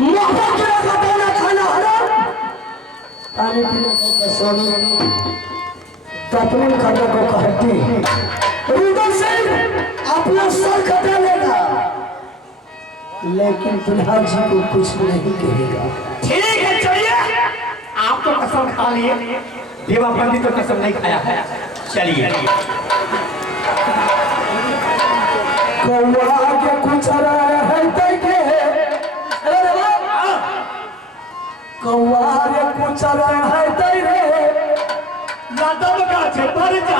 मोहब्बत के खाना खाना हराम, पानी पीने को सोनी, तपन करने को कहती। रुदल सिंह अपना सर कटा लेगा, लेकिन दुल्हा जी को कुछ नहीं कहेगा। ठीक है चलिए, आप तो कसम खा लिए, देवा पंडित तो कसम नहीं खाया है। चलिए कौआ के कुछ है तैके, कौआ के कुछ है तैरे, यादव का छपर जा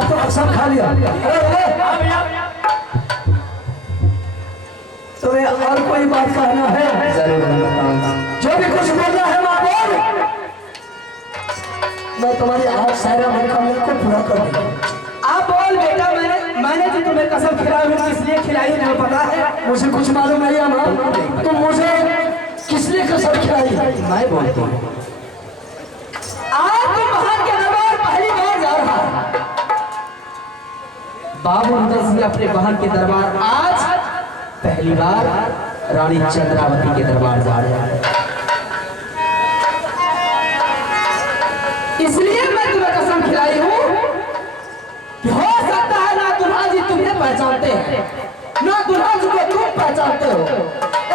भैया सब खा लिया। तुम्हें और कोई बात कहना है? जो भी कुछ बोलना है माँ बोल, मैं तुम्हारी आज सारा मनोकामना को पूरा कर दूंगा। आप बोल बेटा, मैंने जो तुम्हें कसम खिलाई हुई इसलिए खिलाई, तुम्हें पता है? मुझे कुछ मालूम नहीं है माँ, तुम मुझे किस लिए कसम खिलाई? मैं बोलता हूँ आज तुम महान के दरबार पहली बार जा रहा है। बाबू रुदल सिंह अपने बहन के दरबार आज पहली बार रानी चंद्रावती के दरबार जा रहे हैं। इसलिए मैं तुम्हें कसम खिलाई हूँ कि हो सकता है ना दुल्हा जी तुम्हें पहचानते हैं, ना दुल्हा जी को तुम पहचानते हो।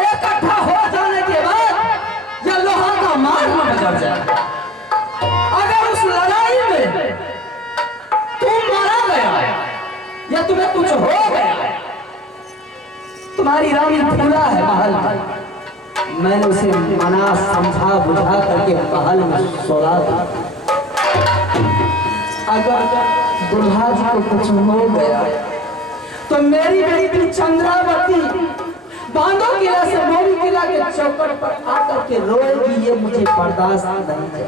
इकट्ठा हो जाने के बाद यह लोहा का मार न बच जाए। अगर उस लड़ाई में तुम मारा गया या तुम्हें कुछ हो गया, तुम्हारी रानी फूला है महल में, मैंने उसे मना समझा बुझा करके महल में सोला था। अगर दुल्हा जी को कुछ हो गया तो मेरी बेटी चंद्रावती बांधो किला से मोरी किला के चौकट पर आकर के रोएगी, ये मुझे बर्दाश्त नहीं है।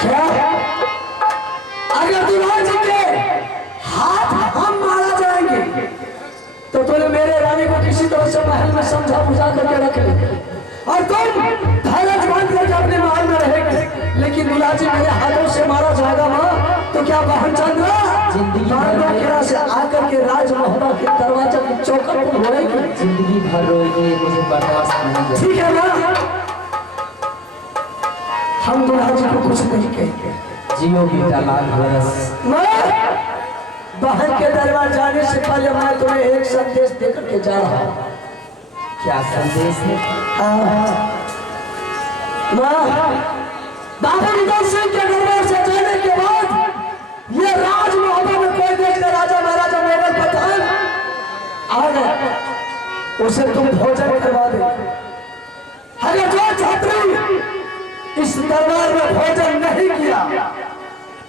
क्या अगर दुल्हा जी के हाथ हम मारा जाएंगे तो तूने मेरे रानी को किसी तरह से महल में समझा बुझा करके रख ले, और तुम धैर्य बांध करके अपने महल में रहेंगे। लेकिन दुल्हा जी मेरे हाथों से मारा जाएगा माँ, तो क्या बहन चंद्रा जिंदगी से आकर के राजमहल के दरवाजे की चौखट पर रोएगी? जिंदगी भर रोएगी, मुझे बर्दाश्त नहीं है। ठीक है ना, हम दुल्हा जी को कुछ नहीं कहेंगे। जियो बेटा लाल बरस। बहन के दरबार जाने से पहले मैं तुम्हें एक संदेश देकर के जा रहा हूँ। क्या संदेश है? बाबू रुदल सिंह के दरबार से जाने के बाद ये राजमहल में कोई देखकर राजा महाराजा मोगल पठान आ गए, उसे तुम भोजन करवा दे। अगर जो छात्री इस दरबार में भोजन नहीं किया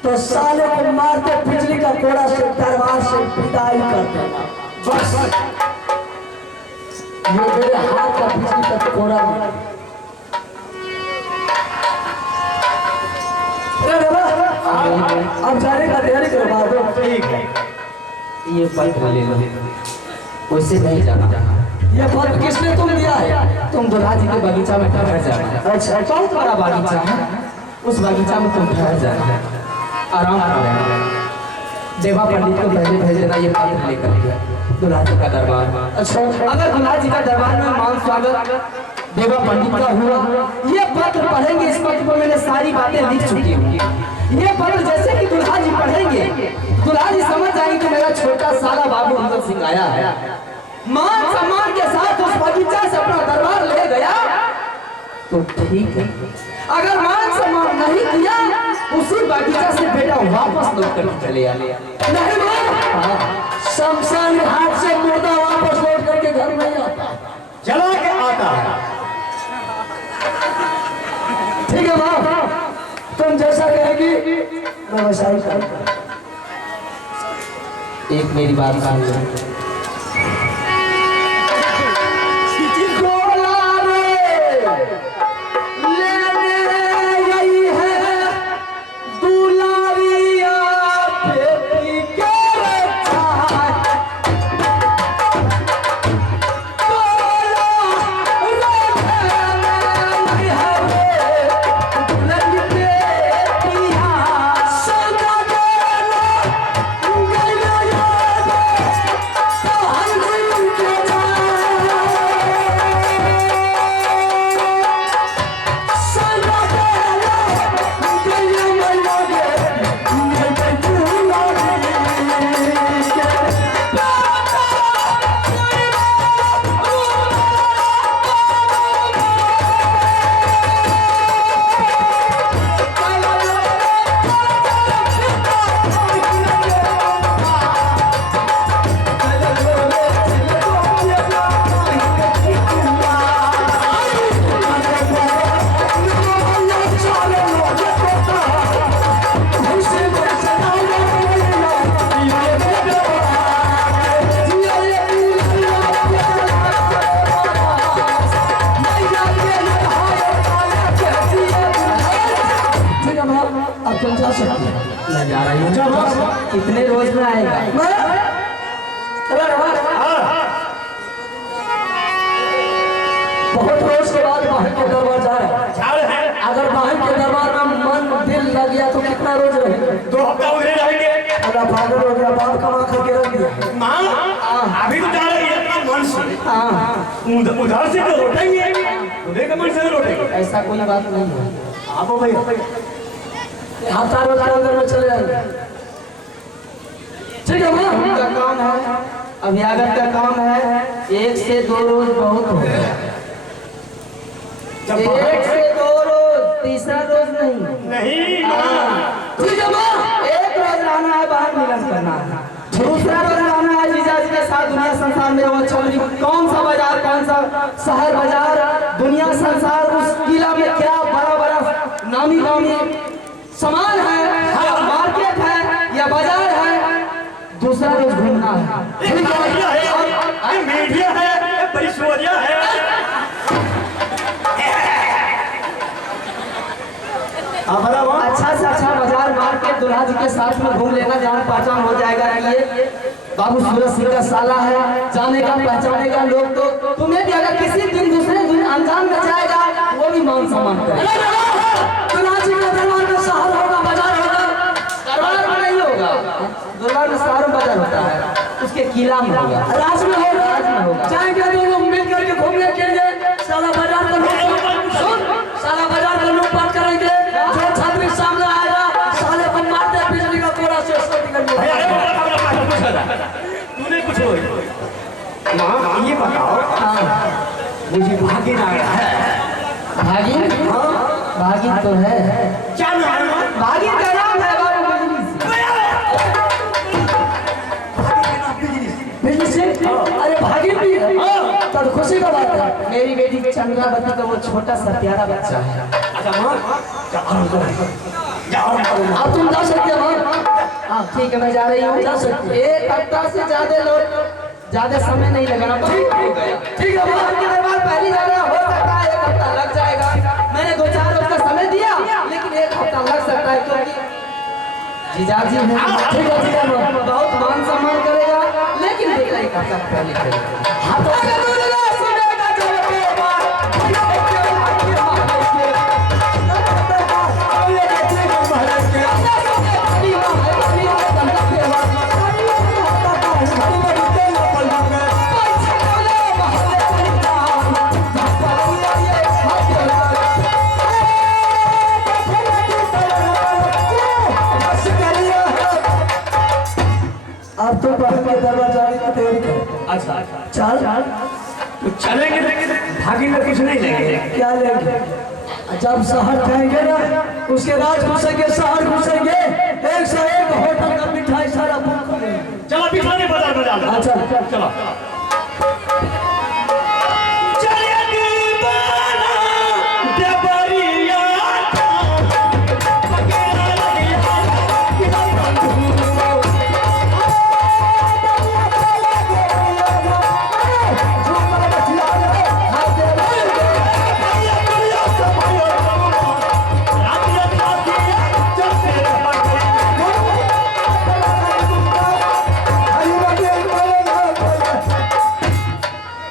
तो साले को मारते बिजली का कोड़ा से दरबार से विदाई कर देना। बस ये मेरे हाथ का बिजली का कोड़ा नहीं। अब जाने का तैयारी करवा दो। ठीक है, ये पल ले लो, उससे नहीं जाना। ये फल किसने तुम दिया है? तुम दुल्हा जी के बगीचा में ठहर जाना। अच्छा, बहुत बड़ा बगीचा है, उस बगीचा में तुम ठहर जाना, आराम कर लेना। देवा पंडित को पहले भेज देना ये पत्र लेकर दुल्हा जी का दरबार। अच्छा अगर दुल्हा जी का दरबार में मान स्वागत देवा पंडित का हुआ, ये पत्र पढ़ेंगे, इस पत्र पर मैंने सारी बातें लिख चुकी हूँ। ये पत्र जैसे कि दुल्हा जी पढ़ेंगे, दुल्हा जी समझ जाएंगे कि मेरा छोटा साला बाबू अंगद सिंह आया है। मान सम्मान के साथ उस बगीचा से अपना दरबार ले गया तो ठीक है, अगर मान सम्मान नहीं किया उसी बगीचा से बेटा वापस लौट कर चले आए। नहीं मां, शमशान घाट से मुर्दा वापस लौट करके घर नहीं आता, चला के आता है। ठीक है मां, तुम जैसा कहेगी मैं वैसा ही करूंगा। एक मेरी बात सुन लो। कितने रोज में आएगा? बहुत रोज के बाद बहन के दरबार जा रहे हैं। अगर बहन के दरबार में मन दिल लग गया तो कितना रोज रहेंगे? 2 हफ्ता उधर रहेंगे। अगर पागल हो गया बात कमा करके रख दिया। माँ अभी तो जा रही है अपना मन से, उधर से तो लौटेंगे, उधर के मन से लौटेंगे। ऐसा कोई बात नहीं है। आप भैया हफ्ता रोज के अंदर में चले जाएंगे। ठीक है माँ, उनका काम है, अभ्यागत का काम है, 1 से 2 रोज बहुत हो गया। 1 से 2 रोज, तीसरा रोज नहीं। ठीक है माँ, 1 रोज रहना है, बाहर मिलन करना है। दूसरा रोज रहना है जीजा जी के साथ दुनिया संसार में। वो छोड़ी कौन सा बाजार, कौन सा शहर बाजार, दुनिया संसार, उस किला में क्या बड़ा बड़ा नामी नामी सामान है, या मार्केट है या बाजार है, दूसरा रोज घूमना है। मीडिया है, परिशोधिया है। अच्छा से अच्छा बाजार मार्केट दुल्हा जी के साथ में घूम लेना, जान पहचान हो जाएगा कि ये बाबू सूरज सिंह का साला है, जानेगा पहचानेगा लोग। तो तुम्हें भी अगर किसी दिन दूसरे दिन अनजान में जाएगा वो भी मान सम्मान करेगा। दुल्हा जी का दरबार में शहर होगा, बाजार होगा। दरबार में नहीं होगा, दरबार में शहर बाजार होता है, उसके किला में होगा, राज में होगा। राज में होगा। जाएंगे दोनों मिल करके घूमने के लिए, साला बाजार का साला बाजार का लूटपाट करेंगे। जो छात्री सामने आएगा साले को मारते बिजली का कोड़ा से तूने कुछ माँ ये बताओ, मुझे भागिन आ गया है। भागिन? भागिन तो है। क्या नाम है? भागिन का नाम है बाबू बिजली से। अरे भागिन भी है, तब खुशी का बात है। मेरी बेटी चंद्रावती का वो छोटा सा प्यारा बच्चा है। अच्छा माँ, अब तुम जा सकते हो माँ। हाँ ठीक है, मैं जा रही हूँ। जा सकती है। 1 हफ्ता से ज्यादा समय नहीं लगाना। ठीक है माँ, के दरबार पहली जा रहा, हो सकता है 1 हफ्ता लग जाएगा। मैंने 2-4 रोज का समय दिया, लेकिन 1 हफ्ता लग सकता है क्योंकि जीजाजी है। ठीक है माँ, बहुत मान सम्मान करेगा, लेकिन बेटा 1 हफ्ता पहले करेगा। हाँ तो Thank you. अब तो बहन के दरबार जाने की तैयारी कर। अच्छा चल तो चलेंगे भागी में कुछ नहीं लेंगे। क्या लेंगे? जब शहर जाएंगे ना उसके बाद घुसेंगे, शहर घुसेंगे, एक से एक होटल का मिठाई सारा बुक करेंगे। चलो बिठाने बाजार में जाओ। अच्छा चलो